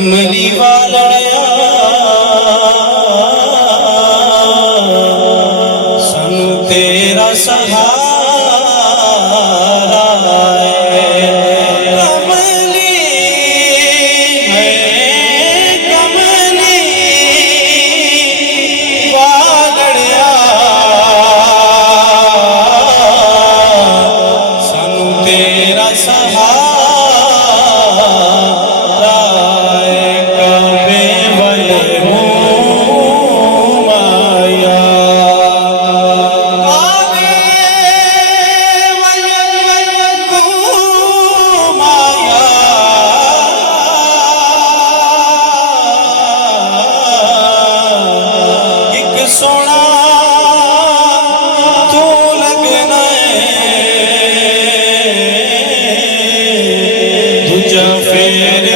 कमली वालड़िया सानू तेरा सहारा है। कमली है कमली वालड़िया सानू तेरा सहारा सोना तू लगना है दूजा फेर